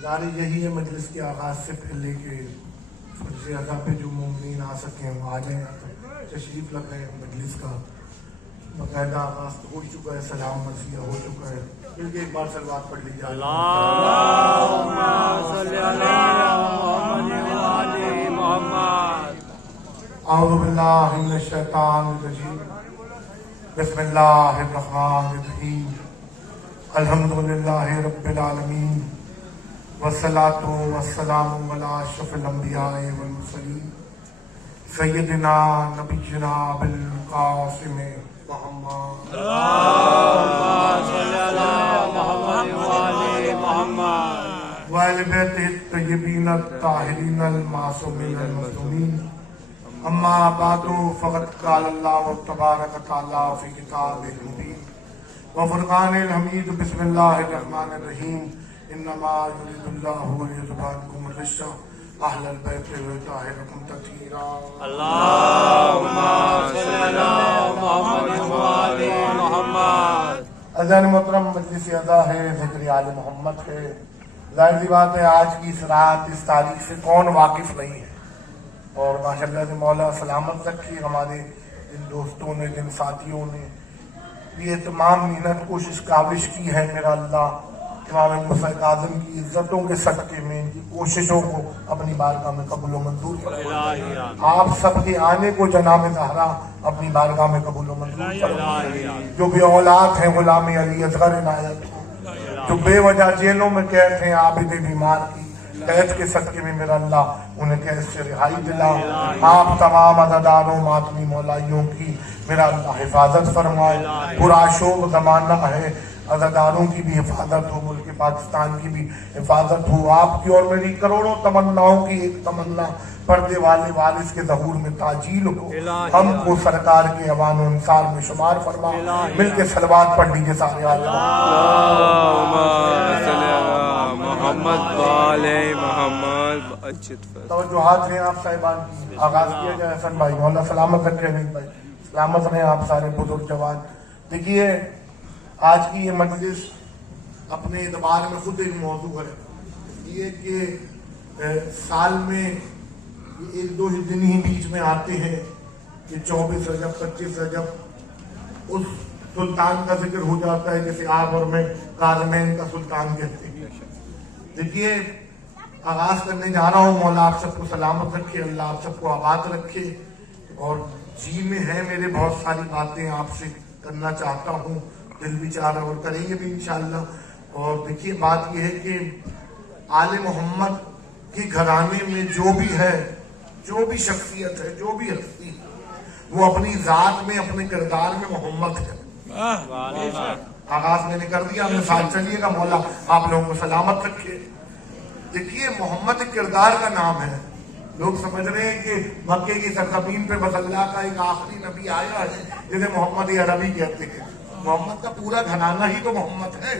گزارش یہی ہے مجلس کے آغاز سے پہلے کہ مجلس اعضا پہ جو مومنین آ سکیں وہ آ جائیں، تشریف لگائیں۔ مجلس کا باقاعدہ آغاز تو ہو چکا ہے، سلام مرثیہ ہو چکا ہے، مل کے ایک بار سلوات پڑھ لی جائے۔ اللہم صلی علی محمد محمد۔ اعوذ باللہ من الشیطان الرجیم، بسم اللہ الرحمن الرحیم، الحمدللہ رب العالمین، والصلاة والسلام علی اشرف الانبیاء والمرسلین، سیدنا نبینا بالقاسم محمد۔ اللہم صلی علی محمد وعلی محمد وآل بیتہ الطیبین الطاہرین المعصومین المظلومین، اما بعد فقد قال اللہ تبارک تعالی فی کتابہ المبین وفرقان الحمید، بسم اللہ الرحمن الرحیم، انما یرید اللہ لیذھب عنکم الرجس اہل البیت ویطہرکم تطہیرا۔ اللہم صلی علی محمد وعلی محمد۔ عزیزان محترم، مجلس اعضا ہے، ذکر آل محمد ہے۔ ظاہر سی بات ہے آج کی اس رات، اس تاریخ سے کون واقف نہیں ہے، اور ماشاءاللہ سے مولا سلامت رکھی ہمارے جن دوستوں نے، جن ساتھیوں نے یہ تمام محنت کوشش کاوش کی ہے، میرا اللہ امام مصطفیٰ اعظم کی عزتوں کے صدقے میں ان کی کوششوں کو اپنی بارگاہ میں قبول و منظور فرمائے۔ آپ سب کے آنے کو جناب زہرا اپنی بارگاہ میں قبول و منظور فرمائے۔ جو بے اولاد ہیں غلام علی اصغر عنایت کو، جو بے وجہ جیلوں میں قید ہیں، عابد بیمار کی قید کے صدقے میں میرا اللہ انہیں قید سے رہائی دلا۔ آپ تمام عزاداروں ماتمی مولائیوں کی میرا اللہ حفاظت فرمائے۔ پورا شوق زمانہ ہے، عزاداروں کی بھی حفاظت ہو، ملک پاکستان کی بھی حفاظت ہو۔ آپ کی اور میری کروڑوں تمناؤں کی ایک تمنا پردے والے وارث کے ظہور میں تعجیل ہو، ہم کو سرکار کے اوان و انصار میں شمار فرما۔ مل کے صلوات پڑھ لیجیے سارے اللہم صلی علی محمد وعلی محمد۔ توجہات ہیں آپ صاحبان کی، آغاز کیا جائے۔ حسن بھائی مولا سلامت رکھے، نہیں بھائی سلامت رہیں آپ سارے بزرگ جوان۔ دیکھیے آج کی یہ مجلس اپنے اعتبار میں خود ایک موضوع ہے، یہ کہ سال میں ایک دو دن ہی بیچ میں آتے ہیں کہ 24 رجب 25 رجب اس سلطان کا ذکر ہو جاتا ہے جسے آپ اور میں کاظمین کا سلطان کہتے ہیں۔ دیکھیے آغاز کرنے جا رہا ہوں، مولا آپ سب کو سلامت رکھے، اللہ آپ سب کو آباد رکھے، اور جی میں ہے میرے بہت ساری باتیں آپ سے کرنا چاہتا ہوں، دل بھی چاہ رہا اور کریں گے بھی انشاءاللہ۔ اور دیکھیے بات یہ ہے کہ آل محمد کے گھرانے میں جو بھی ہے، جو بھی شخصیت ہے، جو بھی ہستی ہے، وہ اپنی ذات میں، اپنے کردار میں محمد ہے۔ آغاز میں نے کر دیا، ہمیں ساتھ چلیے گا، مولا آپ لوگوں کو سلامت رکھے۔ دیکھیے محمد ایک کردار کا نام ہے۔ لوگ سمجھ رہے ہیں کہ مکے کی سرزمین پہ بس اللہ کا ایک آخری نبی آیا ہے جسے محمد عربی کہتے ہیں۔ محمد کا پورا گھرانہ ہی تو محمد ہے،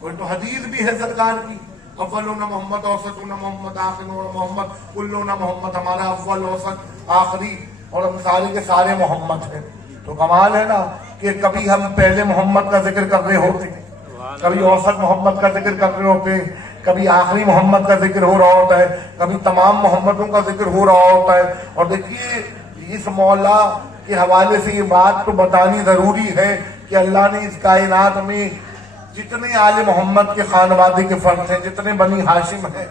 اور تو حدیث بھی ہے سرکار کی، اولنا محمد، اوسطنا محمد، آخرنا محمد، کلنا محمد، ہمارا اول اوسط آخری اور ہم سارے کے سارے محمد ہیں۔ تو کمال ہے نا کہ کبھی ہم پہلے محمد کا ذکر کر رہے ہوتے ہیں، کبھی اوسط محمد کا ذکر کر رہے ہوتے ہیں، کبھی آخری محمد کا ذکر ہو رہا ہوتا ہے، کبھی تمام محمدوں کا ذکر ہو رہا ہوتا ہے۔ اور دیکھیے اس مولا کے حوالے سے یہ بات تو بتانی ضروری ہے کہ اللہ نے اس کائنات میں جتنے آل محمد کے خانوادے کے فرد ہیں، جتنے بنی ہاشم ہیں،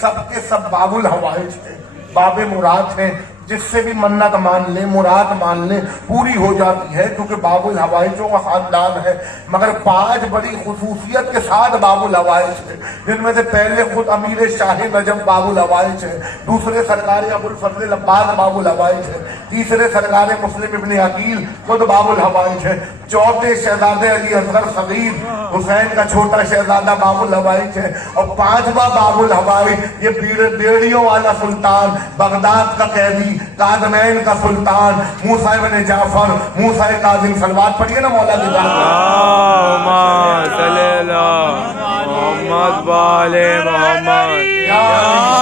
سب کے سب باب الحوائج ہیں، باب مراد ہیں۔ جس سے بھی منت مان لیں، مراد مان لیں، پوری ہو جاتی ہے، کیونکہ باب الحوائجوں کا خاندان ہے۔ مگر 5 بڑی خصوصیت کے ساتھ باب الحوائج ہے، جن میں سے پہلے خود امیر شاہ نجم باب الحوائج ہے، دوسرے سرکار ابو الفضل عباس باب الحوائج ہے، تیسرے سرکار مسلم ابن عقیل خود باب الحوائج ہے، چوتھے شہزادے علی اصغر صغیر حسین کا چھوٹا شہزادہ باب الحوائج ہے، اور 5واں باب الحوائج یہ بیڑیوں والا سلطان، بغداد کا قیدی، کاظمین کا سلطان، موسیٰ ابن جعفر، موسیٰ کاظم۔ صلوات پڑھیے نا مولا کی بات۔ اللہم صلی علی محمد وعلی محمد۔ یا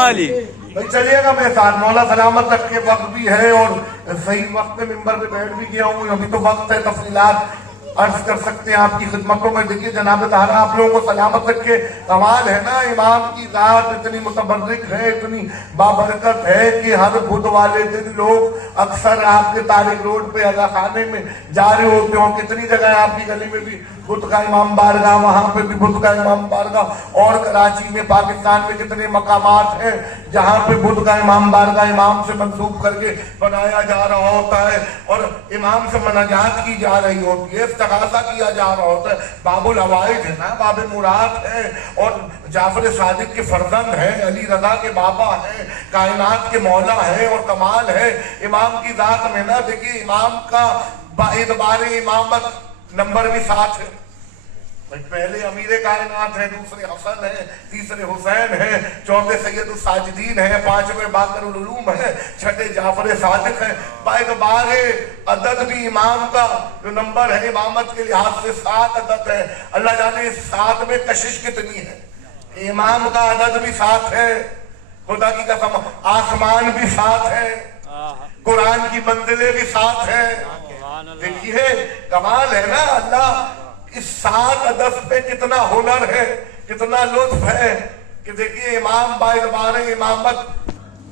علی بھائی چلیے گا میرے ساتھ، مولا سلامت رکھ کے، وقت بھی ہے اور صحیح وقت میں ممبر پہ بیٹھ بھی گیا ہوں، ابھی تو وقت ہے، تفصیلات عرض کر سکتے ہیں آپ کی خدمتوں میں. دیکھیے جناب طاہرہ آپ لوگوں کو سلامت رکھے. کمال ہے نا امام کی ذات اتنی متبرک ہے, اتنی بابرکت ہے کہ ہر بدھ والے دن لوگ اکثر آپ کے طارق روڈ پہ اگا خانے میں جا رہے ہوتے ہوں. کتنی جگہ آپ کی گلی میں بھی بدھ کا امام بارگاہ, وہاں پہ بھی بدھ کا امام بارگاہ, اور کراچی میں پاکستان میں کتنے مقامات ہیں جہاں پہ بدھ کا امام بارگاہ امام سے منسوب کر کے بنایا جا رہا ہوتا ہے اور امام سے مناجات کی جا رہی ہوتی ہے, استغاثہ کیا جا رہا ہوتا ہے. باب العوائد ہے نا, باب مراد ہے, اور جعفر صادق کے فرزند ہیں, علی رضا کے بابا ہیں, کائنات کے مولا ہیں. اور کمال ہے امام کی ذات میں نا. دیکھیے امام کا اعتبار امامت نمبر بھی 7 ہے. پہلے امیر کائنات ہیں, دوسرے حسن ہیں, تیسرے حسین ہیں, چوتھے سید الساجدین ہیں, پانچویں باقر العلوم ہیں, چھٹے جعفر صادق ہیں. باعتبار عدد بھی امام کا جو نمبر ہے امامت کے لحاظ سے 7 عدد ہے. اللہ جانے اس 7 میں کشش کتنی ہے. امام کا عدد بھی 7 ہے, خدا کی قسم. آسمان بھی 7 ہے, قرآن کی منزلیں بھی 7 ہیں. دیکھیے کمال ہے نا. اللہ اس 7 عدد پہ کتنا ہنر ہے, کتنا لطف ہے کہ دیکھیے امام باعتبار امامت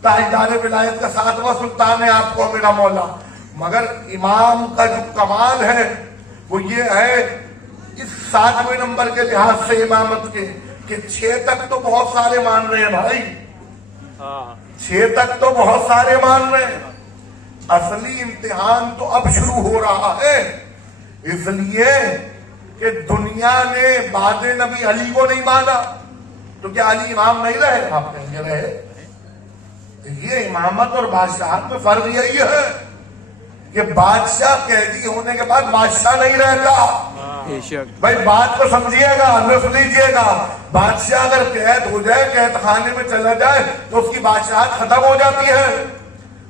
تاجدار ولایت کا 7واں سلطان ہے آپ کو میرا مولا. مگر امام کا جو کمال ہے وہ یہ ہے اس 7ویں نمبر کے لحاظ سے امامت کے کہ 6 تک تو بہت سارے مان رہے ہیں بھائی, 6 تک تو بہت سارے مان رہے ہیں. اصلی امتحان تو اب شروع ہو رہا ہے, اس لیے کہ دنیا نے بعد نبی علی کو نہیں مانا تو کیا علی امام نہیں رہے؟ آپ کہیں گے رہے. یہ امامت اور بادشاہت میں فرق یہی ہے کہ بادشاہ قیدی ہونے کے بعد بادشاہ نہیں رہتا. بھائی بات کو سمجھیے گا, نف لیجیے گا. بادشاہ اگر قید ہو جائے, قید خانے میں چلا جائے تو اس کی بادشاہت ختم ہو جاتی ہے,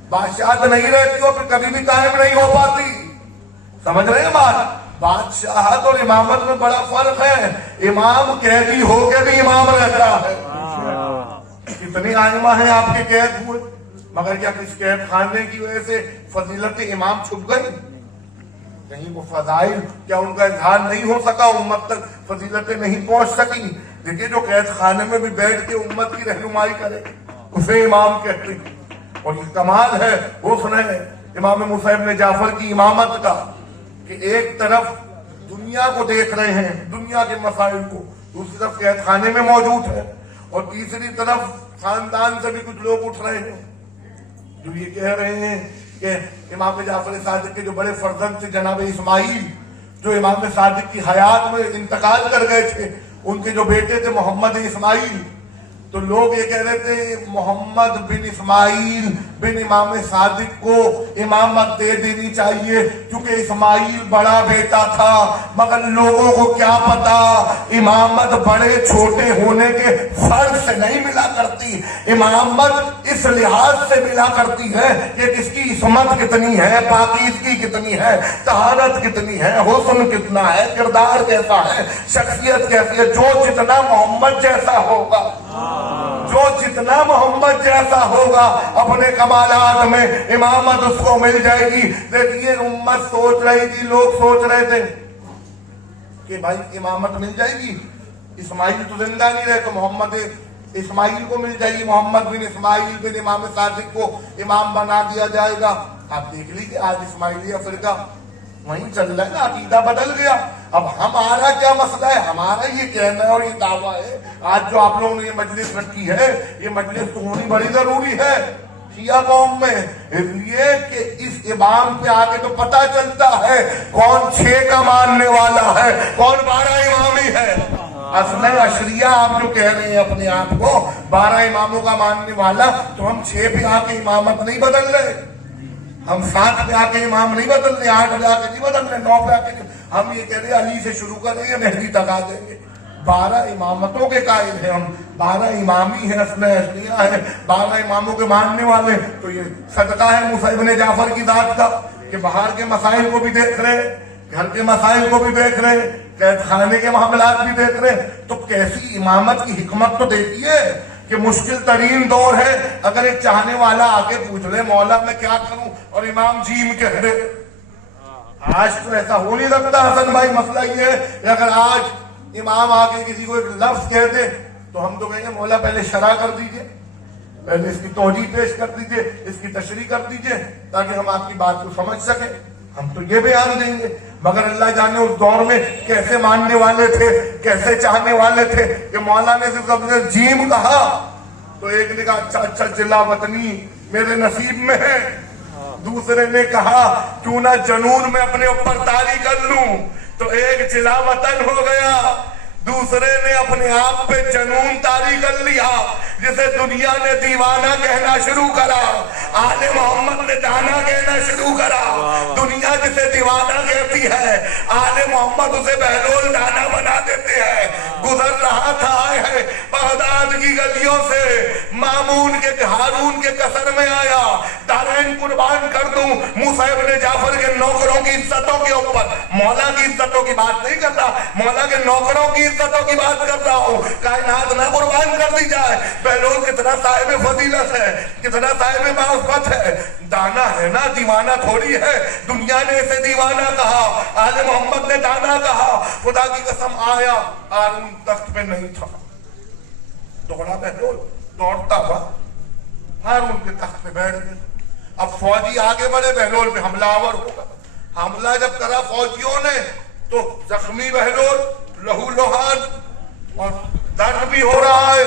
بادشاہت نہیں رہتی اور پھر کبھی بھی قائم نہیں ہو پاتی. سمجھ رہے ہیں بات؟ بادشاہت اور امامت میں بڑا فرق ہے. امام قیدی ہو کے بھی امام رہتا ہے. کتنی آئمہ ہیں آپ کے قید ہوئے, مگر کیا کس قید خانے کی وجہ سے فضیلت امام چھپ گئی؟ کہیں وہ فضائل کیا ان کا اظہار نہیں ہو سکا, امت تک فضیلتیں نہیں پہنچ سکی؟ دیکھیے جو قید خانے میں بھی بیٹھ کے امت کی رہنمائی کرے اسے امام کہتے ہیں. اور یہ کمال ہے حسن ہے امام موسیٰ ابن جعفر کی امامت کا کہ ایک طرف دنیا کو دیکھ رہے ہیں, دنیا کے مسائل کو, دوسری طرف قید خانے میں موجود ہے, اور تیسری طرف خاندان سے بھی کچھ لوگ اٹھ رہے ہیں جو یہ کہہ رہے ہیں کہ امام جعفر صادق کے جو بڑے فرزند تھے جناب اسماعیل, جو امام صادق کی حیات میں انتقال کر گئے تھے, ان کے جو بیٹے تھے محمد اسماعیل, تو لوگ یہ کہہ رہے تھے محمد بن اسماعیل بن امام صادق کو امامت دے دینی چاہیے کیونکہ اسماعیل بڑا بیٹا تھا. مگر لوگوں کو کیا پتا امامت بڑے چھوٹے ہونے کے فرق سے نہیں ملا کرتی, امامت اس لحاظ سے ملا کرتی ہے کہ کس کی عصمت کتنی ہے, پاکیزگی کتنی ہے, طہارت کتنی ہے, حسن کتنا ہے, کردار کیسا ہے, شخصیت کیسی ہے. جو جتنا محمد جیسا ہوگا, جو جتنا محمد جیسا ہوگا اپنے کمالات میں امامت اس کو مل جائے گی. دیکھیے امت سوچ رہی تھی, لوگ سوچ رہے تھے کہ بھائی امامت مل جائے گی, اسماعیل تو زندہ نہیں رہے تو محمد اسماعیل کو مل جائے گی, محمد بن اسماعیل بن امام صادق کو امام بنا دیا جائے گا. آپ دیکھ لیجیے آج اسماعیلیہ فرقہ وہیں چل رہا ہے نا, عقیدہ بدل گیا. اب ہمارا کیا مسئلہ ہے, ہمارا یہ کہنا ہے اور یہ دعویٰ ہے. آج جو آپ لوگوں نے یہ مجلس رکھی ہے, یہ مجلس تو ہونی بڑی ضروری ہے شیعہ قوم میں, اس لیے کہ اس امام پہ آگے تو پتہ چلتا ہے کون 6 کا ماننے والا ہے, کون 12 امامی ہے. اصل عشریہ آپ جو کہہ رہے ہیں اپنے آپ کو 12 اماموں کا ماننے والا, تو ہم 6 پہ آ کے امامت نہیں بدل رہے, ہم 7 پہ آ کے امام نہیں بدل رہے, 8 پہ آ کے نہیں بدل رہے, 9 پہ آ کے. ہم یہ کہہ رہے ہیں علی سے شروع کریں گے, مہدی تک آ دیں گے. 12 امامتوں کے قائل ہیں ہم, 12 امامی ہیں, اصل عشریہ ہیں, 12 اماموں کے ماننے والے. تو یہ صدقہ ہے موسیٰ ابن جعفر کی ذات کا کہ باہر کے مسائل کو بھی دیکھ رہے, گھر کے مسائل کو بھی دیکھ رہے, قید خانے کے معاملات بھی دیکھ رہے. تو کیسی امامت کی حکمت تو دیکھیے کہ مشکل ترین دور ہے, اگر ایک چاہنے والا آ کے پوچھ لے مولا میں کیا کروں, اور امام جیم کہہ دے, آج تو ایسا ہو نہیں سکتا حسن بھائی. مسئلہ یہ ہے کہ اگر آج امام آ کے کسی کو ایک لفظ کہہ دے تو ہم تو کہیں گے مولا پہلے شرح کر دیجئے, پہلے اس کی توجیہ پیش کر دیجئے, اس کی تشریح کر دیجئے تاکہ ہم آپ کی بات کو سمجھ سکیں. ہم تو یہ بیان دیں گے. مگر اللہ جانے اس دور میں کیسے ماننے والے تھے, کیسے چاہنے والے تھے کہ مولا نے صرف اپنے جیم کہا تو ایک نے کہا اچھا اچھا جلا وطنی میرے نصیب میں ہے, دوسرے نے کہا کیوں نہ جنون میں اپنے اوپر طاری کر لوں, تو ایک جلا وطن ہو گیا. دوسرے نے اپنے آپ پہ جنون طاری کر لیا جسے دنیا نے دیوانہ کہنا شروع کرا, آل محمد نے دانا کہنا شروع کرا. دنیا جسے دیوانہ کہتی ہے آل محمد اسے بہلول دانا بنا دیتے ہیں. گزر رہا تھا ہے بغداد کی گلیوں سے, مامون کے ہارون کے قصر میں آیا, دارین قربان کر دوں موسیٰ ابن جعفر کے نوکروں کی عزتوں کے اوپر. مولا کی عزتوں کی بات نہیں کرتا, مولا کے نوکروں کی عزتوں کی بات کر رہا ہوں. کائنات نہ قربان کر دی جائے. بہلول کتنا صاحب فضیلت ہے, کتنا صاحب معرفت ہے, دانا ہے نا, دیوانہ تھوڑی ہے. دنیا نے اسے دیوانہ کہا, آل محمد نے دانا کہا. خدا کی قسم آیا ہارون تخت پہ نہیں تھا, دوڑا بہلول دوڑتا ہوا ہارون کے تخت پہ بیٹھ گیا. اب فوجی آگے بڑھے, بہلول پہ حملہ آور ہوگا. حملہ جب کرا فوجیوں نے تو زخمی بہلول, لہو لوہان اور درد بھی ہو رہا ہے.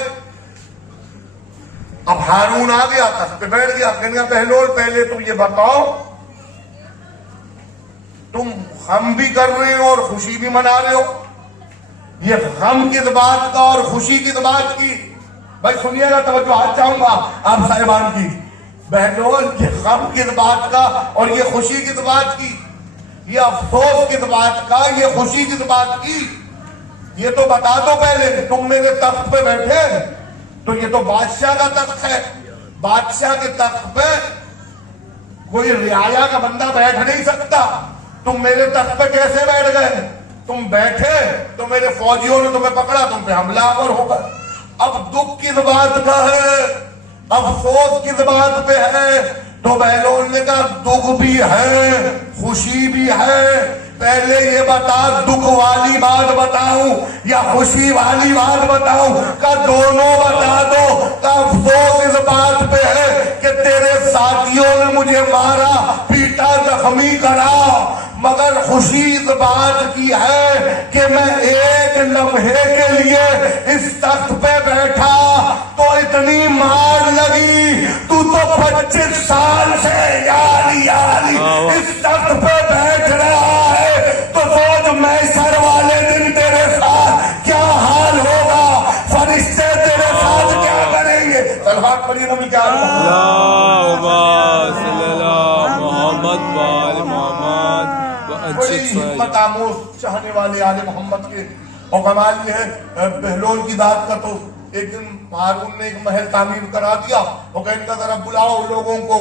اب ہارون آ گیا, تخت پہ بیٹھ گیا. کہنے گا بہلول پہلے تم یہ بتاؤ تم غم بھی کر رہے ہو اور خوشی بھی منا رہے ہو, یہ غم کس بات کا اور خوشی کس بات کی؟ بھائی سنیے گا, توجہ چاہوں گا آپ صاحبان کی. بہلول یہ غم کس بات کا اور یہ خوشی کس بات کی, یہ افسوس کس بات کا, یہ خوشی کس بات کی, یہ تو بتا دو پہلے. تم میرے تخت پہ بیٹھے تو یہ تو بادشاہ کا تخت ہے, بادشاہ کے تخت پہ کوئی رعایا کا بندہ بیٹھ نہیں سکتا. تم میرے تخت پہ کیسے بیٹھ گئے؟ تم بیٹھے تو میرے فوجیوں نے تمہیں پکڑا, تم پہ حملہ آور ہو گئے. اب دکھ کس بات کا ہے, افسوس کس بات پہ ہے؟ تو بہلول نے کہا دکھ بھی ہے خوشی بھی ہے. پہلے یہ بتا دکھ والی بات بتاؤں یا خوشی والی بات بتاؤں؟ کہ دونوں بتا دو. کہ افسوس اس بات پہ ہے کہ تیرے ساتھیوں نے مجھے مارا پیٹا زخمی کرا, مگر خوشی اس بات کی ہے کہ میں ایک لمحے کے لیے اس تخت پہ بیٹھا تو اتنی مار لگی, تو 25 سال سے یاری اس تخت پہ بیٹھ رہا ہے, تو سوچ محشر والے دن تیرے ساتھ کیا حال ہوگا, فرشتے تیرے ساتھ کیا کریں گے. سلوات پڑھیے نبی کیا بڑی حکمت آموز چاہنے والے آل محمد کے. اور کمال یہ ہے بہلول کی ذات کا, تو ایک دن ہارون نے ایک محل تعمیر کرا دیا. وہ کہنے کا ذرا بلاؤ لوگوں کو,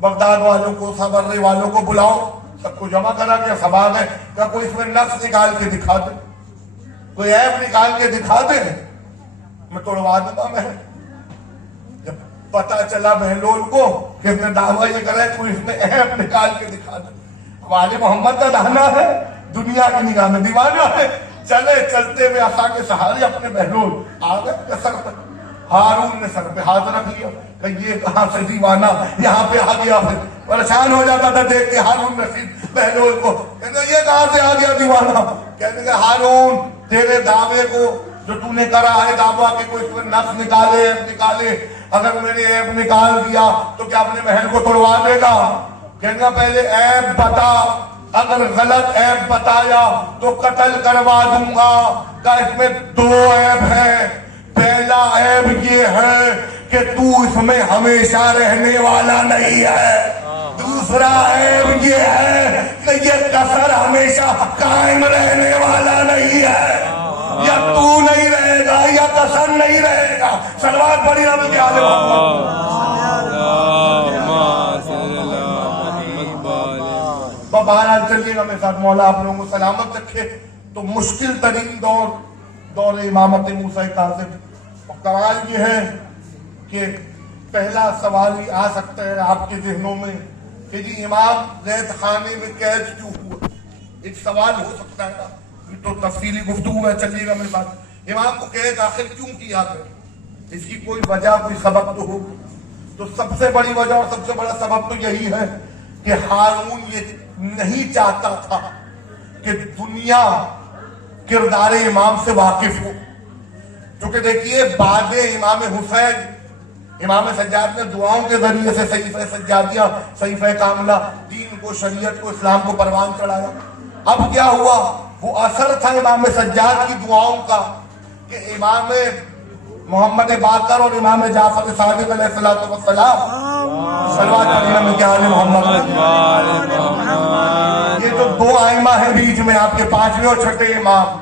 بغداد والوں کو, سبرے والوں کو بلاؤ. سب کو جمع کرا دیا, سب آ گئے. کیا کوئی اس میں نقص نکال کے دکھا دے, کوئی عیب نکال کے دکھا دے, میں توڑوا دوں گا. میں جب پتا چلا بہلول کو کہ اس نے دعویٰ یہ کرا ہے کوئی اس میں عیب نکال کے دکھا دے. والے محمد کا دہنا ہے, دنیا کی نگاہ میں دیوانہ ہے. چلے چلتے ہوئے عصا کے سہارے اپنے بہلول آ گئے سر پہ. ہارون نے سر پہ ہاتھ رکھ لیا کہ یہ کہاں سے دیوانہ یہاں پہ آ گیا. پھر پریشان ہو جاتا تھا دیکھ کے ہارون رشید بہلول کو, کہنے یہ کہاں سے آ گیا دیوانہ. کہنے کہ ہارون تیرے دعوے کو جو تو نے کرا ہے دعویٰ کہ کوئی اس میں نقص نکالے عیب نکالے, اگر میں نے عیب نکال دیا تو کیا اپنے محل کو توڑوا دے گا؟ کہنے کا پہلے عیب بتا, اگر غلط عیب بتایا تو قتل کروا دوں گا. کہ اس میں 2 عیب ہے. پہلا عیب یہ ہے کہ تو اس میں ہمیشہ رہنے والا نہیں ہے. دوسرا عیب یہ ہے کہ یہ قصر ہمیشہ قائم رہنے والا نہیں ہے. یا تو نہیں رہے گا یا قصر نہیں رہے گا. صلوات پڑھی نبی کے آل محمد. بہرحال چلیے گا میرے ساتھ, مولا آپ لوگوں کو سلامت رکھے. تو مشکل ترین دور امامت موسیٰ کاظم. اور کمال یہ ہے کہ پہلا سوال ہی آ سکتا ہے آپ کے ذہنوں میں کہ جی امام قید خانے میں قید کیوں ہوا؟ ایک سوال ہو سکتا ہے نا، یہ تو تفصیلی گفتگو ہے، چلیے گا میری بات، امام کو قید آخر کیوں کیا گیا؟ اس کی کوئی وجہ، کوئی سبب تو ہو. تو سب سے بڑی وجہ اور سب سے بڑا سبب تو یہی ہے کہ ہارون یہ نہیں چاہتا تھا کہ دنیا کردار امام سے واقف ہو. کیونکہ دیکھیے بعد امام حسین امام سجاد نے دعاؤں کے ذریعے سے صحیفہ سجادیہ، صحیفہ کاملہ، دین کو، شریعت کو، اسلام کو پروان چڑھایا. اب کیا ہوا؟ وہ اثر تھا امام سجاد کی دعاؤں کا کہ امام محمد باقر اور امام جعفر صادق علیہ الصلوۃ والسلام صلوات علیہ کیا آل محمد، یہ جو دو ائمہ ہیں بیچ میں آپ کے، پانچویں اور چھٹے امام،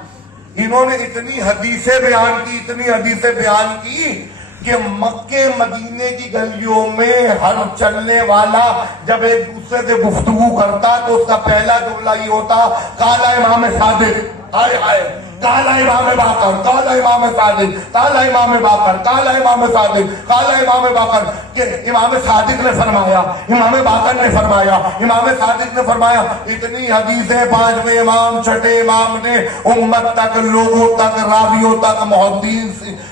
انہوں نے اتنی حدیثیں بیان کی، اتنی حدیثیں بیان کی کہ مکے مدینے کی گلیوں میں ہر چلنے والا جب ایک دوسرے سے گفتگو کرتا تو اس کا پہلا جملہ یہ ہوتا، کالا امام صادق، ہائے ہائے، کالا امام باقر، کالا امام صادق، کالا امام باقر، کالا امام صادق، کالا امام باقر. کہ امام صادق نے فرمایا، امام باقر نے فرمایا، امام صادق نے فرمایا. اتنی حدیثیں پانچویں امام، چھٹے امام نے امت تک، لوگوں تک، راویوں تک،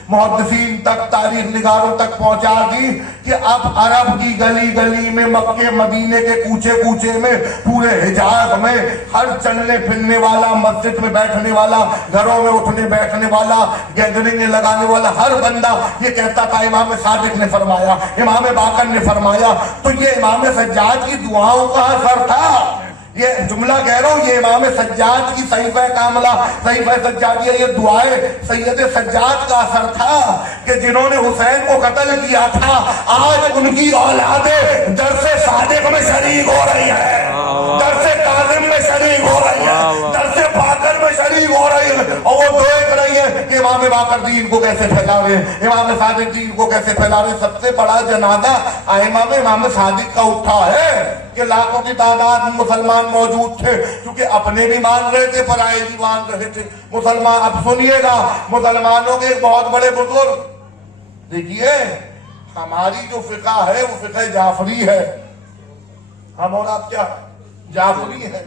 محدثین تک، تاریخ نگاروں تک پہنچا دی کہ اب عرب کی گلی گلی میں، مکے مدینے کے کوچے کوچے میں، پورے حجاز میں ہر چلنے پھرنے والا، مسجد میں بیٹھنے والا، گھروں میں اٹھنے بیٹھنے والا، گیدرنگ لگانے والا ہر بندہ یہ کہتا تھا امام صادق نے فرمایا، امام باقر نے فرمایا. تو یہ امام سجاد کی دعاؤں کا اثر تھا. یہ جملہ کہہ رہا ہوں، یہ امام سجاد کی صحیفہ کاملہ، صحیفہ سجادیہ، یہ دعائیں سید سجاد کا اثر تھا کہ جنہوں نے حسین کو قتل کیا تھا آج ان کی اولادیں درس صادق میں شریک ہو رہی ہے، درس کاظم میں شریک ہو رہی ہے، درس باقر میں شریک ہو رہی ہے. اور وہ دیکھ رہی ہے کہ امام باقر دین کو کیسے پھیلا رہے ہیں، امام صادق دین کو کیسے پھیلا رہے ہیں. سب سے بڑا جنازہ ائمہ میں امام صادق کا اٹھا ہے کہ لاکھوں کی تعداد میں مسلمان موجود تھے، کیونکہ اپنے بھی مان رہے تھے، پرائے بھی مان رہے تھے. مسلمان، اب سنیے گا، مسلمانوں کے ایک بہت بڑے بزرگ، دیکھیے ہماری جو فقہ ہے وہ فقہ جعفری ہے. ہم اور آپ کیا جعفری ہے،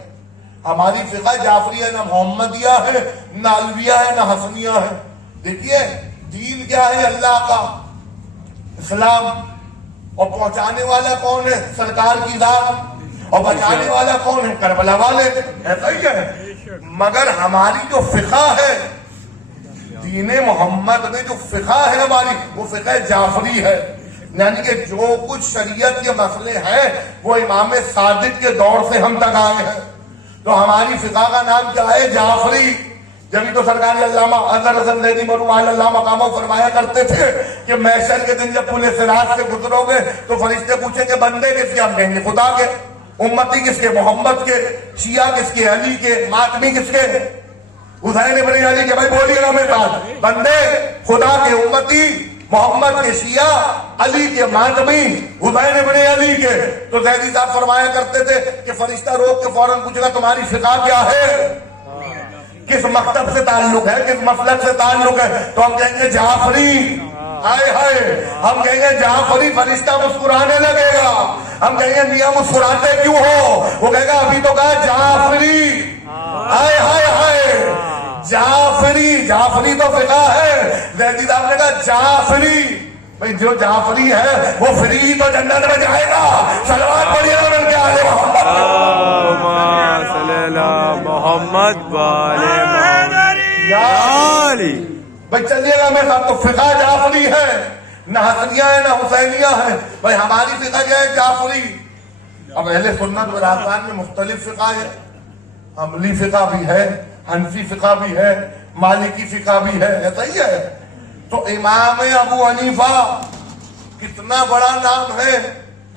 ہماری فقہ جعفری ہے، نہ محمدیہ ہے، نہ علویہ ہے، نہ حسنیہ ہے. دیکھیے دین کیا ہے؟ اللہ کا، اسلام. اور پہنچانے والا کون ہے؟ سرکار کی ذات. اور بچانے والا کون ہے؟ کربلا والے. ایسا ہی ہے. مگر ہماری جو فقہ ہے، دین محمد میں جو فقہ ہے ہماری، وہ فقہ جعفری ہے. یعنی کہ جو کچھ شریعت کے مسئلے ہیں وہ امام صادق کے دور سے ہم تک آئے ہیں. تو ہماری فقہ کا نام کیا ہے؟ جعفری. جبھی تو سرکار علامہ اظہر حسن زیدی مرحوم اللہ مقامہ فرمایا کرتے تھے کہ محشر کے دن جب پل صراط سے گزرو گے تو فرشتے پوچھیں کہ بندے کس کے؟ ہم کہیں گے خدا کے. امتی کس کے؟ محمد کے. شیعہ کس کے؟ علی کے. ماتمی کس کے؟ حسین ابن علی کے. بھائی بولیے گا میرے ساتھ، بندے خدا کے، امتی محمد کے، شیعہ علی کے، ماتمی حسین ابن علی کے. تو زیدی صاحب فرمایا کرتے تھے کہ فرشتہ روک کے فوراً پوچھے گا تمہاری فقہ کیا ہے، کس مکتب سے تعلق ہے، کس مسلک سے تعلق ہے؟ تو ہم کہیں گے جعفری. ہائے ہائے، ہم کہیں گے جعفری. فرشتہ مسکرانے لگے گا. ہم کہیں گے میاں مسکراتے کیوں ہو؟ وہ کہے گا ابھی تو کہا جعفری. ہائے ہائے ہائے، جعفری. جعفری تو فقہ ہے. زیدی صاحب نے کہا جعفری. بھئی جو جعفری ہے وہ فری تو جنت میں جائے گا. صلوات پڑھیے گا مل کے آلے محمد والے علی. بھئی چلیے گا میرے ساتھ. تو فقہ جعفری ہے، نہ حسنیہ ہے نہ حسینیہ ہے. بھئی ہماری فقہ کیا ہے؟ جعفری. اب اہل سنت و راستان میں مختلف فقہ ہے. حنبلی فقہ بھی ہے، حنفی فقہ بھی ہے، مالکی فقہ بھی ہے. ایسا ہی ہے. تو امام ابو حنیفہ کتنا بڑا نام ہے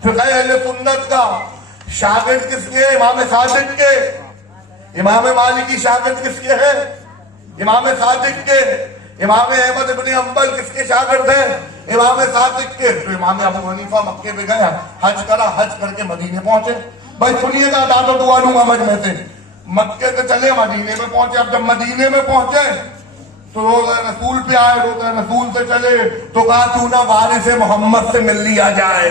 فقہ اہل سنت کا. شاگرد کس کے؟ امام صادق کے. امام مالکی شاگرد کس کے ہیں؟ امام صادق کے. امام احمد ابن حنبل کس کے شاگرد ہیں؟ امام صادق کے. تو امام ابو حنیفہ مکے میں گیا، حج کرا، حج کر کے مدینے پہنچے. بھائی سنیے گا، داد و دعا لوں گا مجمع سے. مکے سے چلے مدینے میں پہنچے. اب جب مدینے میں پہنچے تو روزہ رسول پہ آئے. روزہ رسول سے چلے تو کہا کیوں نہ وارث محمد سے مل لیا جائے.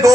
2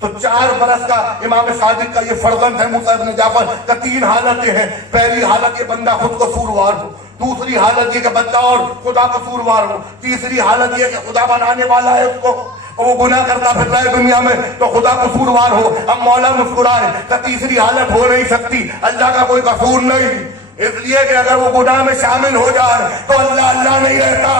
تو 4 برس کا امام صادق کا یہ فرزند ہے موسیٰ ابن جعفر کا 3 حالتیں ہیں. پہلی حالت یہ بندہ خود قصوروار ہو، دوسری حالت یہ کہ بندہ اور خدا قصوروار ہو، تیسری حالت یہ کہ خدا بنانے والا ہے اس کو وہ گناہ کرتا پھر رہا ہے دنیا میں تو خدا قصوروار ہو. اب مولا مسکرائے کہ تیسری حالت ہو نہیں سکتی، اللہ کا کوئی قصور نہیں، اس لیے کہ اگر وہ گناہ میں شامل ہو جائے تو اللہ اللہ نہیں رہتا.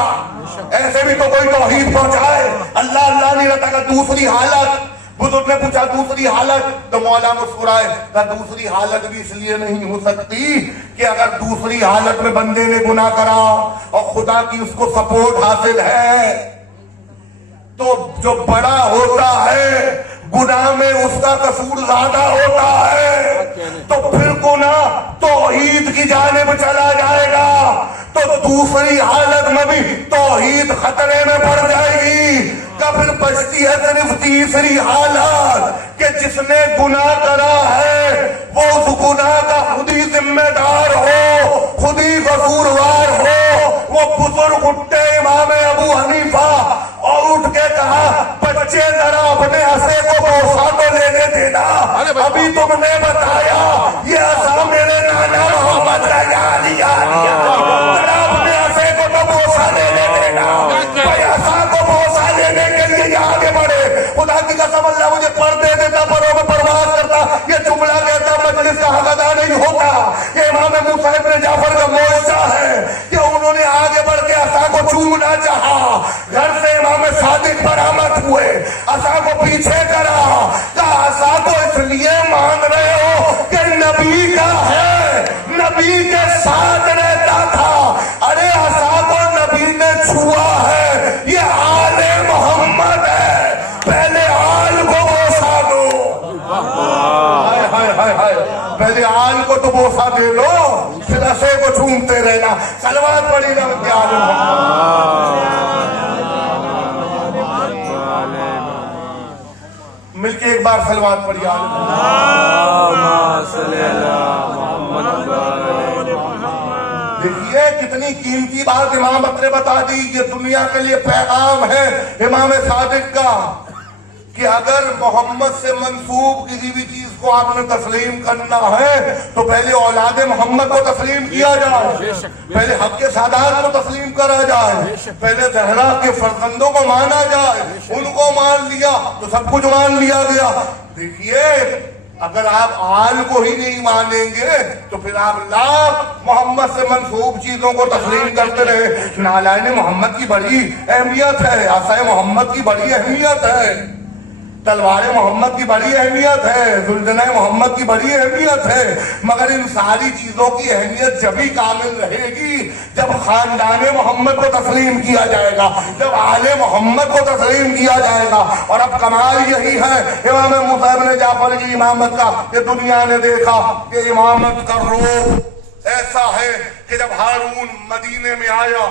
ایسے بھی تو کوئی توحید پہنچائے، اللہ اللہ نہیں رہتا. کہ دوسری حالت، بزرگ نے پوچھا دوسری حالت، تو مولا مسکرائے کہ دوسری حالت بھی اس لیے نہیں ہو سکتی کہ اگر دوسری حالت میں بندے نے گناہ کرا اور خدا کی اس کو سپورٹ حاصل ہے تو جو بڑا ہوتا ہے گناہ میں اس کا قصور زیادہ ہوتا ہے، تو پھر گناہ توحید کی جانب چلا جائے گا، تو دوسری حالت میں بھی توحید خطرے میں پڑ جائے گی. کا پھر بچتی ہے صرف تیسری حالت کہ جس نے گناہ کرا ہے وہ اس گناہ کا خود ہی ذمہ دار ہو، خود ہی قصوروار ہو. وہ بزرگ اٹھتے امام ابو حنیفہ اور اٹھ کے کہا بچے ذرا اپنے عصے کو بوسہ تو لینے دینا، ابھی تم نے بتایا یہ عصا میرے نانا محمد رضا علی ذرا اپنے عصے کو تو بوسہ لینے دینا. بھائی عصا کو بوسہ لینے کے لیے یہ آگے بڑھے. خدا کی قسم اللہ مجھے پردے دیتا پروں میں پرواز کرتا یہ جملہ کہتا مجلس کا حق ادا نہیں ہوتا. یہ امام موسیٰ ابن جعفر کا معجزہ ہے کہ انہوں نے آگے بڑھ کے عصا کو چومنا چاہا. گھر سے امام صادق برآمد ہوئے، عصا کو پیچھے کرا، کہا عصا کو اس لیے مان رہے ہو کہ نبی کا ہے، نبی کے ساتھ رہتا تھا. ارے عصا کو نبی نے چھوا ہے، یہ آل محمد ہے، پہلے آل کو بوسہ دو. پہلے آل کو تو بوسہ دے لو، پھر عصے کو چومتے رہنا. صلوات پڑھی نا کہ آل مل کے ایک بار صلوات پڑھی آل دیکھیے کتنی قیمتی بات امام نے بتا دی. یہ دنیا کے لیے پیغام ہے امام صادق کا کہ اگر محمد سے منسوب کسی بھی چیز کو آپ نے تسلیم کرنا ہے تو پہلے اولاد محمد کو تسلیم کیا جائے، پہلے حق کے سادات کو تسلیم کرا جائے، پہلے زہرا کے فرزندوں کو مانا جائے. ان کو مان لیا تو سب کچھ مان لیا گیا. دیکھیے اگر آپ آل کو ہی نہیں مانیں گے تو پھر آپ لاکھ محمد سے منسوب چیزوں کو تسلیم کرتے رہے. نالائن محمد کی بڑی اہمیت ہے، عصا محمد کی بڑی اہمیت ہے، تلوار محمد کی بڑی اہمیت ہے، زلجنہ محمد کی بڑی اہمیت ہے. مگر ان ساری چیزوں کی اہمیت جبھی کامل رہے گی جب خاندان محمد کو تسلیم کیا جائے گا، جب آل محمد کو تسلیم کیا جائے گا. اور اب کمال یہی ہے امام موسیٰ ابن جعفر کی امامت کا کہ دنیا نے دیکھا کہ امامت کا روح ایسا ہے کہ جب ہارون مدینے میں آیا،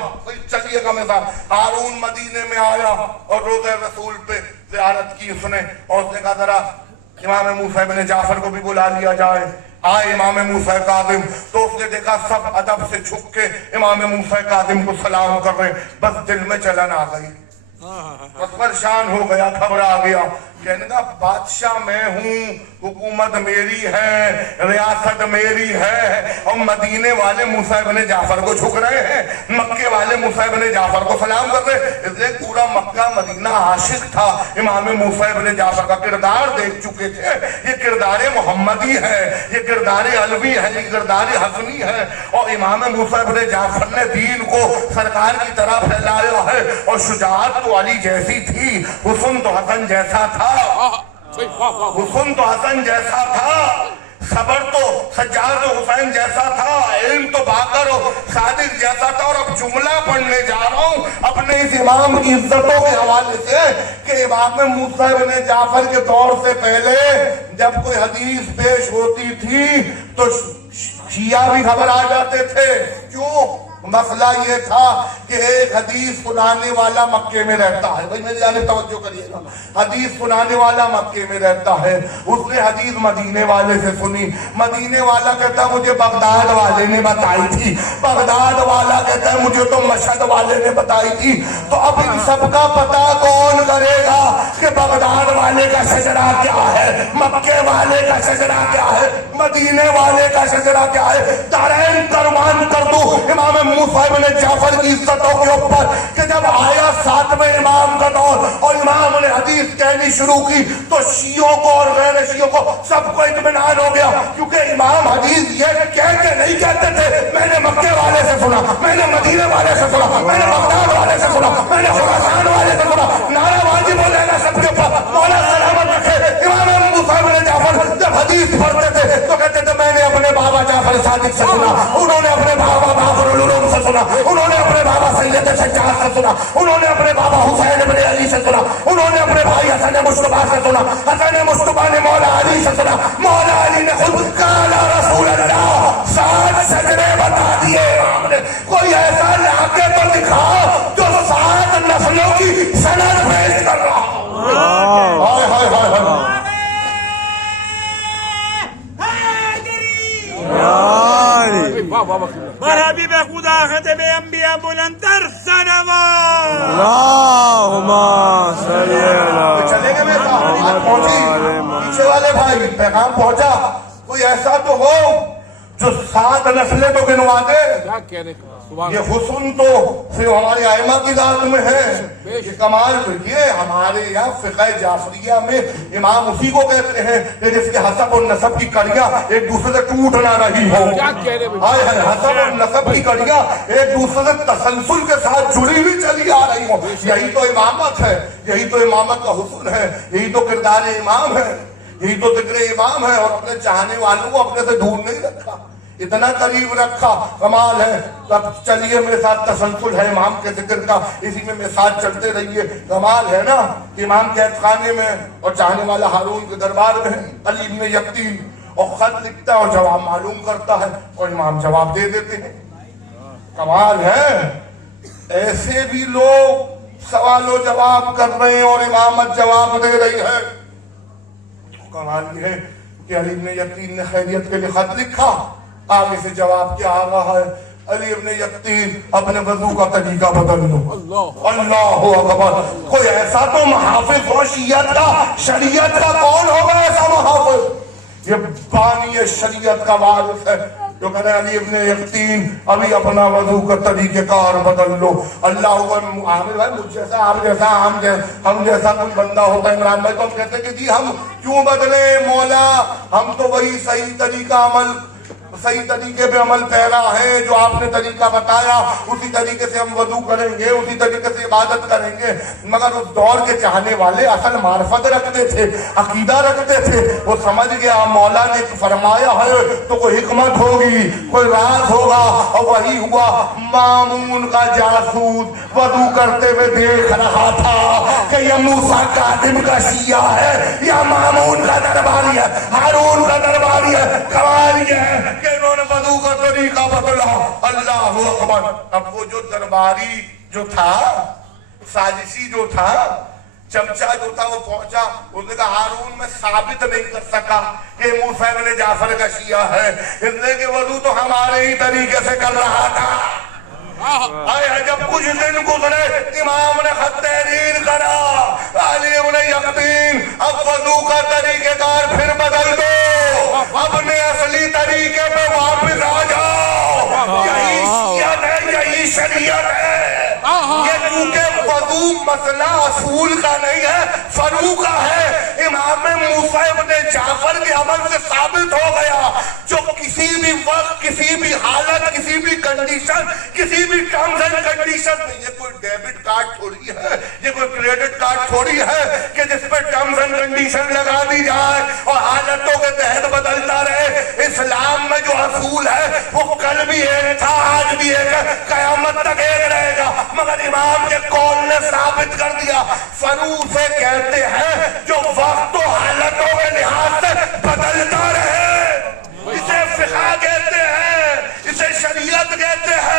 چلیے گا میرے ساتھ، ہارون مدینے میں آیا اور روضہ رسول پہ زیارت کی اس نے، اور اس نے کہا ذرا امام موسیٰ ابن جعفر کو بھی بلا لیا جائے. آئے امام موسیٰ کاظم تو اس نے دیکھا سب ادب سے جھک کے امام موسیٰ کاظم کو سلام کر رہے. بس دل میں جلن آ گئی، بس پریشان ہو گیا، گھبرا گیا. کہنے کا بادشاہ میں ہوں، حکومت میری ہے، ریاست میری ہے، اور مدینے والے موسیٰ ابن جعفر کو جھک رہے ہیں، مکے والے موسیٰ ابن جعفر کو سلام کر رہے. اس لیے پورا مکہ مدینہ عاشق تھا امام موسیٰ ابن جعفر کا. کردار دیکھ چکے تھے، یہ کردار محمدی ہے، یہ کردار علوی ہے، یہ کردار حسنی ہے. اور امام موسیٰ ابن جعفر نے دین کو سرکار کی طرح پھیلایا ہے. اور شجاعت تو علی جیسی تھی، حسن تو حسن جیسا تھا، حسن تو حسن جیسا تھا، صبر تو سجاد و حسین جیسا تھا، علم تو باقر و صادق جیسا تھا. اور اب جملہ پڑھنے جا رہا ہوں اپنے اس امام کی عزتوں کے حوالے سے کہ امام موسیٰ ابن جعفر کے دور سے پہلے جب کوئی حدیث پیش ہوتی تھی تو شیعہ بھی خبر آ جاتے تھے. کیوں؟ مسئلہ یہ تھا کہ ایک حدیث سنانے والا مکے میں رہتا ہے. بھائی میری جانب توجہ کریے گا. حدیث سنانے والا مکے میں رہتا ہے. اس نے حدیث مدینے والے سے سنی. مدینے والا کہتا ہے مجھے بغداد والے نے بتائی تھی. بغداد والا کہتا ہے مجھے تو مشہد والے نے بتائی تھی. تو اب ان سب کا پتہ کون کرے گا کہ بغداد والے کا شجرہ کیا ہے, مکے والے کا شجرہ کیا ہے, مدینے والے کا شجرہ کیا ہے؟ دارین قربان کر دوں امام موسیٰ ابن جعفر کی عزتوں کے اوپر کہ جب آیا 7ویں امام کا دور اور امام نے حدیث کہنی شروع کی تو شیعوں کو اور غیر شیعوں کو سب کو اطمینان ہو گیا, کیونکہ امام حدیث یہ کہہ کے نہیں کہتے تھے میں نے مکے والے سے سنا, میں نے مدینے والے سے سنا, میں نے بغداد والے سے سنا, میں نے خراسان والے سے سنا. نعرہ واجب ہو جائے گا سب کے اوپر, مولا سلامت رکھے. امام موسیٰ ابن جعفر جب حدیث پڑھتے تھے تو کہتے تھے میں نے اپنے بابا جعفر صادق سے سنا, انہوں نے اپنے بابا بابر العلوم سے سنا, انہوں نے اپنے بابا سید سجاد سے سنا, انہوں نے اپنے بابا حسین بن علی سے سنا, انہوں نے اپنے بھائی حسن مصطفیٰ سے سنا, حسن مصطفیٰ نے مولا علی سے سنا, مولا علی نے خود قال رسول اللہ 7 سجدے بتا دیے. کوئی ایسا لا کے تو دکھاؤ جو 7 نسلوں کی سند پیش کر رہا ہو. ہائے ہائے ہائے ہائے. حبیب خدا ختم انبیاء بلندر سنوات. اللہم صلی اللہ. چلے گئے میرے ساتھ پہنچی, پیچھے والے بھائی پیغام پہنچا. کوئی ایسا تو ہو جو 7 نسلیں تو گنوا دے. یہ حسن تو صرف ہماری ائمہ کی ذات میں ہے. یہ کمال تو یہ ہمارے یہاں فقہ جعفریہ میں امام اسی کو کہتے ہیں کہ جس کے حسب اور نسب کی کڑیاں ایک دوسرے سے ٹوٹ نہ رہی ہو. حسب اور نسب کی کڑیاں ایک دوسرے سے تسلسل کے ساتھ جڑی ہوئی چلی آ رہی ہو. یہی تو امامت ہے, یہی تو امامت کا حسن ہے, یہی تو کردار امام ہے, یہی تو ذکر امام ہے. اور اپنے چاہنے والوں کو اپنے سے دور نہیں رکھا, اتنا قریب رکھا. کمال ہے. اب چلیے میرے ساتھ تسلسل ہے امام کے ذکر کا, اسی میں میرے ساتھ چلتے رہیے. کمال ہے نا کہ امام قید خانے میں اور چاہنے والا ہارون کے دربار میں علی ابن یقطین, اور خط لکھتا ہے اور جواب معلوم کرتا ہے اور امام جواب دے دیتے ہیں. کمال ہے. ایسے بھی لوگ سوال و جواب کر رہے ہیں اور امامت جواب دے رہی ہے. کمال یہ ہے کہ علی ابن یقطین نے خیریت کے لیے خط لکھا, آگے سے جواب کیا آ رہا ہے, علی ابن یقطین اپنے وضو کا طریقہ بدل دو. اللہ اکبر. کوئی ایسا تو محافظ ہو شریعت کا کون ہوگا ایسا محافظ؟ یہ بانی شریعت کا وارث ہے جو کہہ رہے علی ابن یقطین ابھی اپنا وضو کا طریقہ کار بدل لو. اللہ عامر بھائی مجھ جیسا آپ جیسا ہم جیسا کوئی بندہ ہوتا ہے عمران بھائی تو ہم کہتے ہیں کہ جی ہم کیوں بدلے مولا, ہم تو وہی صحیح طریقے پہ عمل پیرا ہے جو آپ نے طریقہ بتایا, اسی طریقے سے ہم وضو کریں گے, اسی طریقے سے عبادت کریں گے. مگر اس دور کے چاہنے والے اصل معرفت رکھتے تھے, عقیدہ رکھتے تھے. وہ سمجھ گیا مولا نے فرمایا ہے تو کوئی حکمت ہوگی, کوئی راز ہوگا, اور وہی ہوا. مامون کا جاسوس وضو کرتے ہوئے دیکھ رہا تھا کہ یہ موسیٰ کاظم کا شیعہ ہے یا مامون کا درباری ہے, ہارون کا درباری ہے. کمال یہ ہے کہ انہوں نے وضو کا طریقہ بدلا. اللہ اکبر. اب وہ جو درباری جو تھا, سازشی جو تھا, چمچا جو تھا, وہ پہنچا, اس نے کہا ہارون میں ثابت نہیں کر سکا کہ موسیٰ ابن جعفر کا شیعہ ہے, اس لیے کہ وضو تو ہمارے ہی طریقے سے کر رہا تھا. جب کچھ دن گزرے امام نے خط تحریر کرا, علی ابن یقطین اب وضو کا طریقہ کار پھر بدل دو, اپنے اصلی طریقے پہ واپس آ جاؤ. یہی شریعت ہے, یہی شریعت ہے. یہ کیونکہ وضو مسئلہ اصول کا نہیں ہے, فرو کا ہے. امام موسیٰ ابن جعفر کے عمل سے ثابت ہو گیا جو کسی بھی وقت, کسی بھی حالت, کسی بھی کنڈیشن, کسی بھی ٹرمز اینڈ کنڈیشن میں, یہ کوئی ڈیبٹ کارڈ تھوڑی ہے, یہ کوئی کریڈٹ کارڈ تھوڑی ہے کہ جس پہ ٹرمز اینڈ کنڈیشن لگا دی جائے اور حالتوں کے تحت بدلتا رہے. اسلام میں جو اصول ہے وہ کل بھی ایک تھا, آج بھی ایک ہے, قیامت تک ایک رہے گا. مگر امام کے قول نے ثابت کر دیا. فرو سے کہتے ہیں جو وقت و حالتوں کے لحاظ سے بدلتا رہے, اسے فقہ کہتے ہیں, اسے شریعت کہتے ہیں.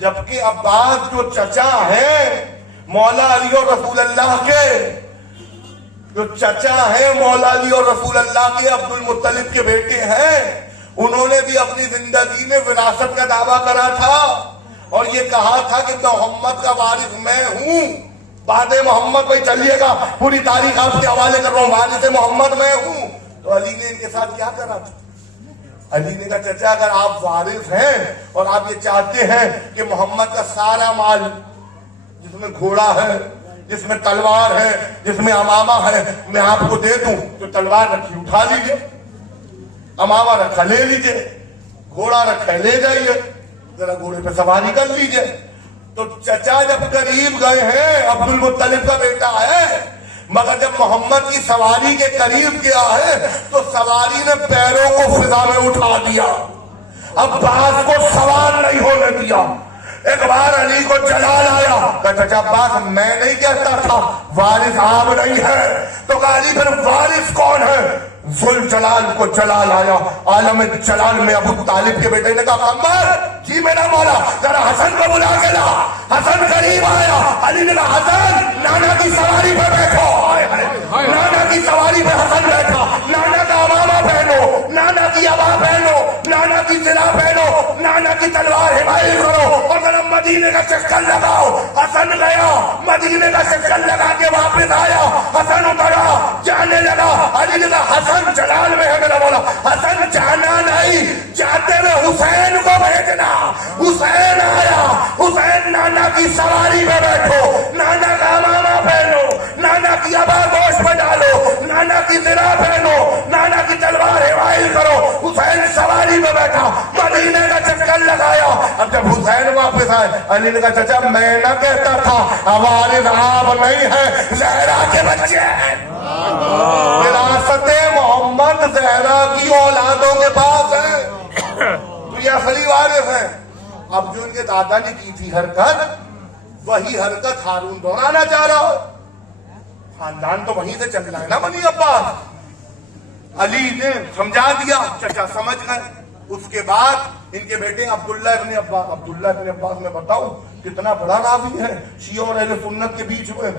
جبکہ عباس جو چچا ہیں مولا علی اور رسول اللہ کے، جو چچا ہیں مولا علی اور رسول اللہ کے، عبد المطلب کے بیٹے ہیں، انہوں نے بھی اپنی زندگی میں وراثت کا دعویٰ کرا تھا اور یہ کہا تھا کہ محمد کا وارث میں ہوں، بعد محمد بھائی چلیے گا، پوری تاریخ آپ کے حوالے کر رہا ہوں، وارث محمد میں ہوں۔ تو علی نے ان کے ساتھ کیا کرا تھا؟ علی نے کہا چچا اگر آپ وارث ہیں اور آپ یہ چاہتے ہیں کہ محمد کا سارا مال جس میں گھوڑا ہے، جس میں تلوار ہے، جس میں امامہ ہے، میں آپ کو دے دوں، تو تلوار رکھی اٹھا لیجئے، امامہ رکھا لے لیجئے، گھوڑا رکھا لے جائیے، ذرا گھوڑے پہ سواری کر لیجئے۔ تو چچا جب قریب گئے ہیں، عبد المطلب کا بیٹا ہے، مگر جب محمد کی سواری کے قریب گیا ہے تو سواری نے پیروں کو فضا میں اٹھا دیا، عباس کو سوار نہیں ہونے دیا۔ ایک بار علی کو جلال آیا، کہا چچا عباس میں نہیں کہتا تھا وارث آپ نہیں ہے، تو کہا علی پھر وارث کون ہے؟ ذل جلال کو جلال آیا، عالم جلال میں ابو طالب کے بیٹے نے کہا عمر جی میرا مولا ذرا حسن کو بلا کے لا۔ حسن قریب آیا، علی نے کہا حسن نانا کی سواری پہ بیٹھو، نانا کی سواری پہ حسن بیٹھا، نانا کا امامہ پہنو، نانا کی عبا پہنو، نانا کی زرہ پہنو، نانا کی تلوار حمایت کرو اور ذرا مدینے کا چکر لگاؤ۔ حسن گیا، مدینے کا چکر لگا کے واپس آیا، حسن اترا جانے لگا، علی نے کہا حسن جلال میں ہے میرا مولا، حسن جانا نہیں، جاتے ہوئے حسین کو بھیجنا۔ حسین آیا، حسین نانا کی سواری میں بیٹھو، نانا کا امامہ پہنو، نانا کی عبا گوش میں ڈالو، نانا کی زرہ پہنو، نانا کی تلوار حمایت کرو۔ حسین سواری میں بیٹھا، مدینے کا چکر لگایا۔ اب جب حسین واپس آئے، علی نے کہا چچا میں نہ کہتا تھا وارث آپ نہیں ہے، زہرا کے بچے ہیں، وراثت محمد زہرا کی اولادوں کے پاس ہے، تو یہ اصلی وارث ہیں۔ اب جو ان کے دادا نے کی تھی حرکت، وہی حرکت ہارون دہرانا چاہ رہا ہو، خاندان تو وہیں سے چل رہا ہے نا بنی عباس۔ علی نے سمجھا دیا، چچا سمجھ گئے۔ اس کے بعد ان کے بیٹے عبداللہ ابن عباس میں بتاؤں کتنا بڑا راوی ہے شیعہ اور اہل سنت کے بیچ میں،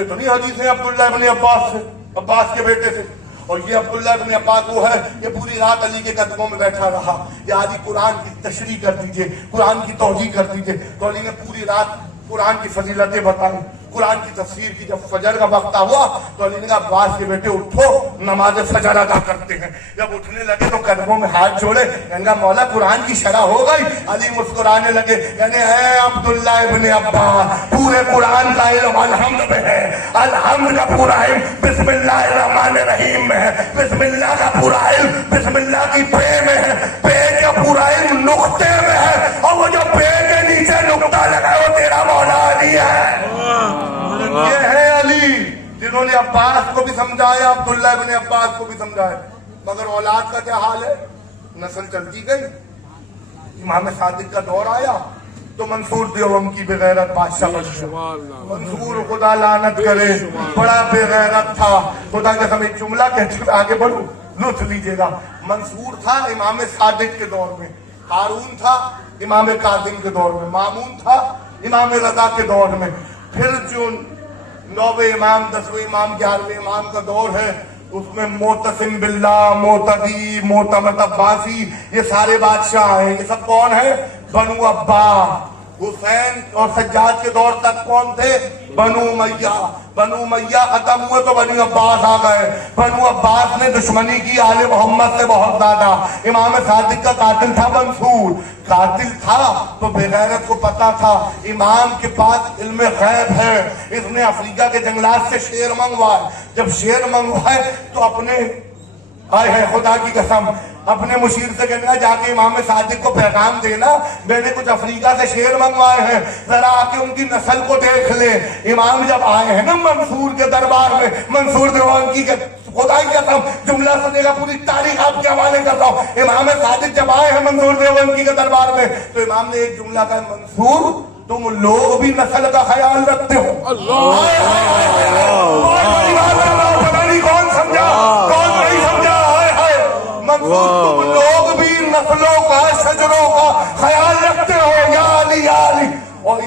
اتنی حدیثیں عبداللہ ابن عباس سے، عباس کے بیٹے سے۔ اور یہ عبداللہ ابن عباس وہ ہے، یہ پوری رات علی کے قدموں میں بیٹھا رہا، یا علی قرآن کی تشریح کر دیجئے، قرآن کی توجیہ کر دیجئے۔ تو علی نے پوری رات قرآن کی فضیلتیں بتائیں، قرآن کی تفسیر کی۔ جب فجر کا وقت ہوا تو علی نے کہا عباس کے بیٹے اٹھو، نماز فجر ادا کرتے ہیں۔ جب اٹھنے لگے تو قدموں میں ہاتھ جوڑے، کہنے لگا مولا قرآن کی شرح ہو گئی۔ علی مسکرانے لگے، کہنے اے عبداللہ ابن عباس پورے قرآن کا علم الحمد میں ہے، الحمد کا پورا علم بسم اللہ الرحمن الرحیم میں ہے، بسم اللہ کا پورا علم بسم اللہ کی پے میں ہے، پے کا پورا علم نقطے میں ہے، اور وہ جو پے کے نیچے نقطہ لگا وہ تیرا مولا علی ہے۔ یہ ہے علی جنہوں نے عباس کو بھی سمجھایا، عبداللہ ابن عباس کو بھی سمجھایا۔ مگر اولاد کا کیا حال ہے؟ نسل چلتی گئی، امام صادق کا دور آیا تو منصور دیوبند کی بغیرت بادشاہ بن گیا۔ منصور خدا لعنت کرے بڑا بے غیرت تھا، خدا کے سامنے جملہ کہتے ہوئے آگے بڑھوں لطف لیجیے گا۔ منصور تھا امام صادق کے دور میں، ہارون تھا امام کاظم کے دور میں، مامون تھا امام رضا کے دور میں، پھر جو 9ویں امام 10ویں امام 11ویں امام کا دور ہے اس میں معتصم باللہ، معتدی، معتمد عباسی، یہ سارے بادشاہ ہیں۔ یہ سب کون ہیں؟ بنو عباس۔ حسین اور سجاد کے دور تک کون تھے؟ بنو امیہ۔ بنو امیہ ختم ہوئے تو بنو عباس آ گئے۔ بنو عباس نے دشمنی کی آل محمد سے بہت زیادہ۔ امام صادق کا قاتل تھا منصور، قاتل تھا تو بغیرت کو پتا تھا امام کے پاس علم غیب ہے، اس نے افریقہ کے جنگلات سے شیر منگوائے۔ جب شیر منگوائے تو اپنے ہے خدا کی قسم اپنے مشیر سے کہنا جا کے امام صادق کو پیغام دینا میں نے کچھ افریقہ سے شیر منگوائے ہیں، ذرا آ کے ان کی نسل کو دیکھ لے۔ امام جب آئے ہیں نا منصور کے دربار میں، منصور دیوبند کی خدا کی قسم جملہ سنے گا، پوری تاریخ آپ کے حوالے کر رہا ہوں۔ امام صادق جب آئے ہیں منصور دیوبند کی کے دربار میں تو امام نے ایک جملہ کہا، منصور تم لوگ بھی نسل کا خیال رکھتے ہو۔ پتہ نہیں کون سمجھا کون نہیں سمجھا۔ منصور تم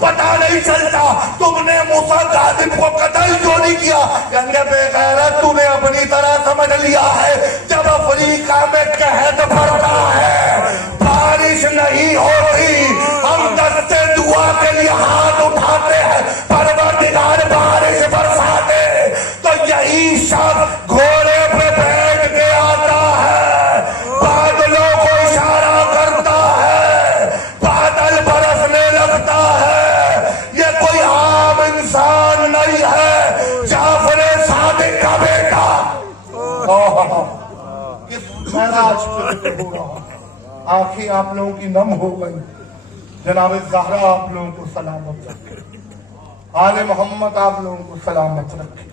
پتا نہیں چلتا تم نے موسیٰ کاذب کو قتل کیوں نہیں کیا؟ کہنے بے غیرت تو نے اپنی طرح سمجھ لیا ہے جب افریقہ میں قحط پڑتا ہے بارش نہیں ہوتی ہم دستے دعا کے لیے ہاتھ اٹھاتے ہیں پروردگار بارش برساتے تو یہی شخص گھوڑے پہ بیٹھ کے آتا ہے بادلوں کو اشارہ کرتا ہے بادل برسنے لگتا ہے یہ کوئی عام انسان نہیں ہے جعفر صادق کا بیٹا اس معراج پہ ہو رہا آنکھیں آپ لوگوں کی نم ہو گئی جناب زہرا آپ لوگوں کو سلامت رکھے آل محمد آپ لوگوں کو سلامت رکھے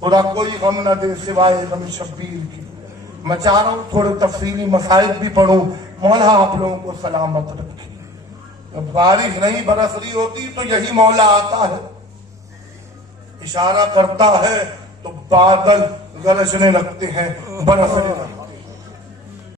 خدا کوئی غم نہ دے سوائے غم شبیر کی میں چاہ رہا ہوں تھوڑے تفصیلی مسائل بھی پڑھوں مولا آپ لوگوں کو سلامت رکھے جب بارش نہیں برس رہی ہوتی تو یہی مولا آتا ہے اشارہ کرتا ہے تو بادل گرجنے لگتے ہیں برسنے لگتے ہیں